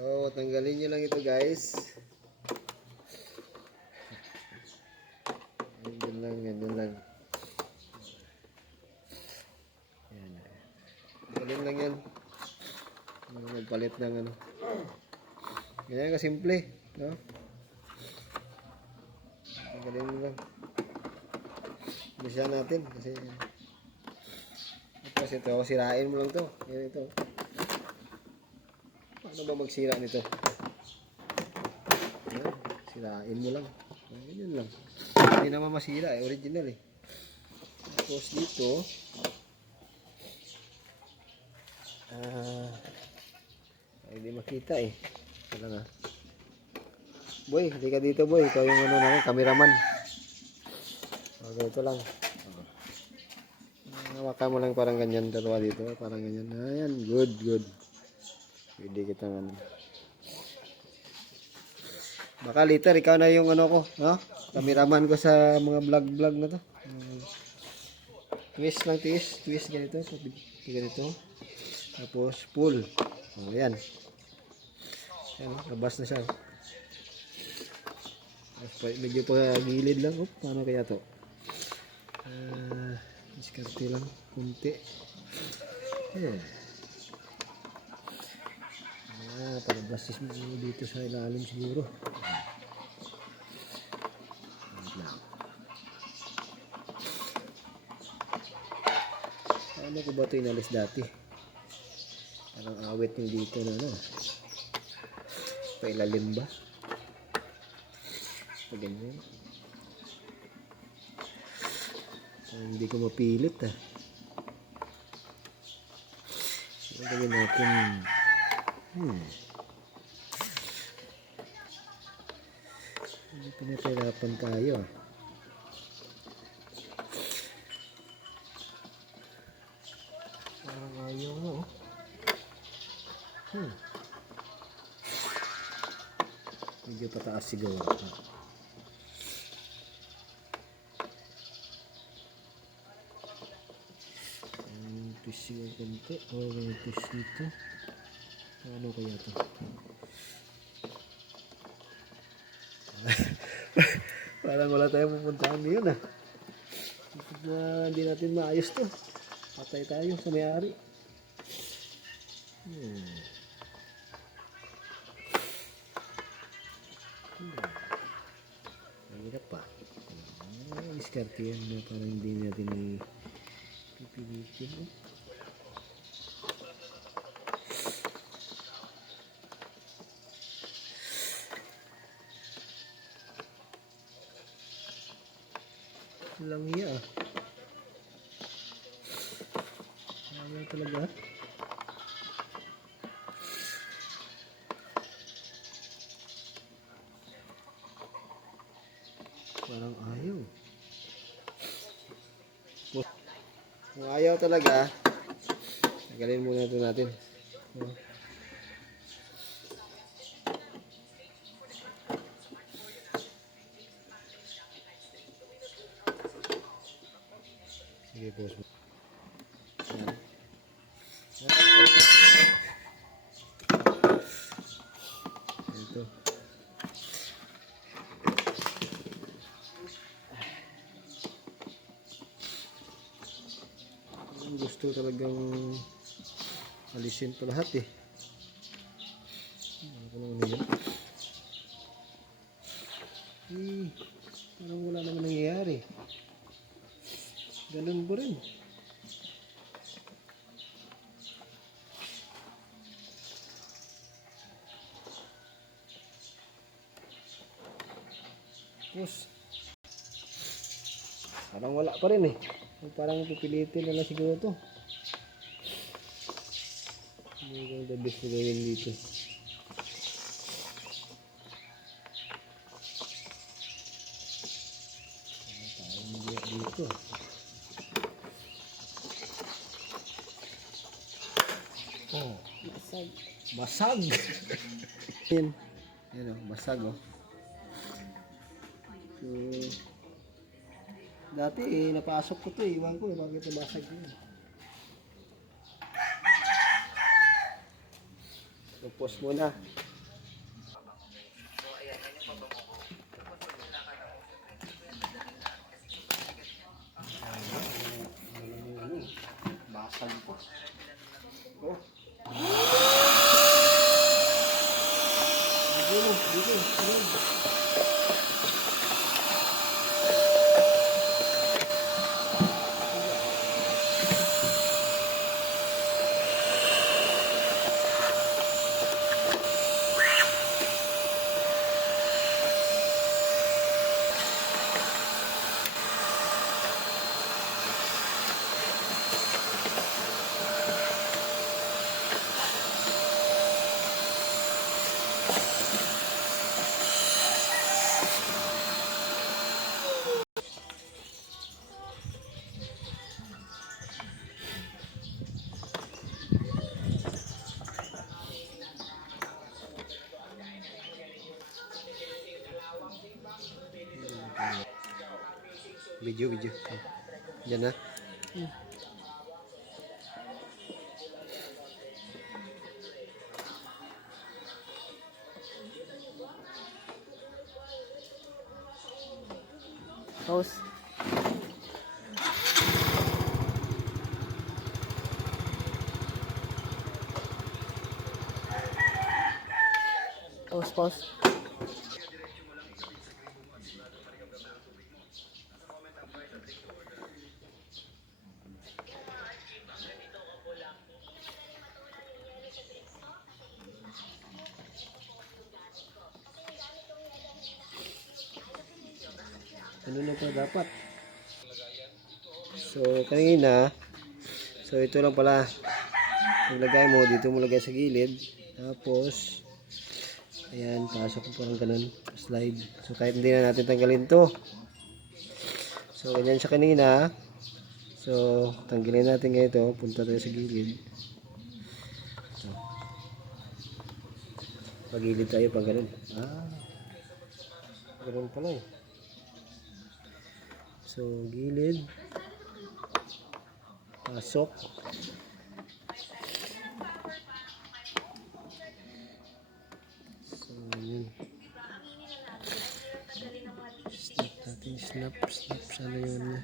So, tanggalin nyo lang ito guys. Ganyan lang, ganyan lang. Yan. Tanggalin lang yan. Magpalit ng ano. Ganyan kasimple. No? Tanggalin mo lang. Bisa natin kasi tapos ito, sirain mo lang to. Yan ito. Paano ba magsira nito? Yan, sirain mo lang. Ganyan lang. Hindi naman masira eh, original eh. Tapos dito hindi makita eh. Wala nga. Boy, hindi ka dito boy. Ikaw yung ano naman, cameraman. Okay, ito lang. Hawakan mo lang parang ganyan. Dalawa dito, parang ganyan. Ayan, good, good. Pwede kitang ano. Baka later, ikaw na yung ano ko, no? Cameraman ko sa mga vlog-vlog na to. Twist lang, twist. Twist ganito. Ganito. Tapos, pull. O, yan. Yan, labas na siya. Medyo pa gilid lang. Paano kaya to? Diskarte lang. Kunti. Ayan. Palabas mo dito sa ilalim siguro. Paano ko ba ito inalis dati? Parang awit yung dito na ano. Pailalim ba? Ganyan. Hindi ko mapilit ah. So, gawin natin. Hindi pinapahirapan tayo ah. Parang ayaw mo oh. Medyo pataas siguro. Twist yung konti. May twist nito. Ano kaya ito? Parang wala tayong pupuntahan ngayon ah. Hindi natin maayos to. Patay tayo sa may-ari. Mahirap pa. Diskarte yan na parang hindi natin pipilitin. Walang hiya ah. Ayaw talaga. Parang ayaw. Kung ayaw talaga, tagalin muna ito natin. Sige, pause mo. Ito. Gusto talagang alisin pa lahat eh. Ano ko naman yan? Parang wala naman nangyayari. Ganun po rin. Tapos, parang wala pa rin eh. Parang pipilitin na lang siguro ito. Hindi ko the best na gawin dito. Parang hindi dito. Oh, basag. Basag! Yan. Yan o, basag o. So, dati eh, napasok ko ito eh. Iwan ko eh, bakit nabasag yun. So, pause muna. Oh. Dito. Video. Diyan na. Pause. Pause. Ano na to dapat? So, kanina, ito lang pala. Paglagay mo, dito mo lagay sa gilid. Tapos, ayan, pasok mo parang ganun. Slide. So, kahit hindi na natin tanggalin to. So, ganyan siya kanina. So, tanggalin natin ganito. Punta tayo sa gilid. So, pagilid tayo pag ganun. Ganun pala eh. So, gilid. Pasok. So, yun. Snap natin. Snap. Sana yun.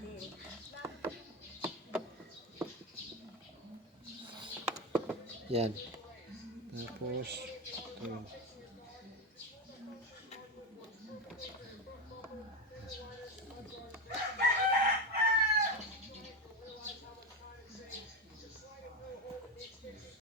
Yan. Tapos, ito yun.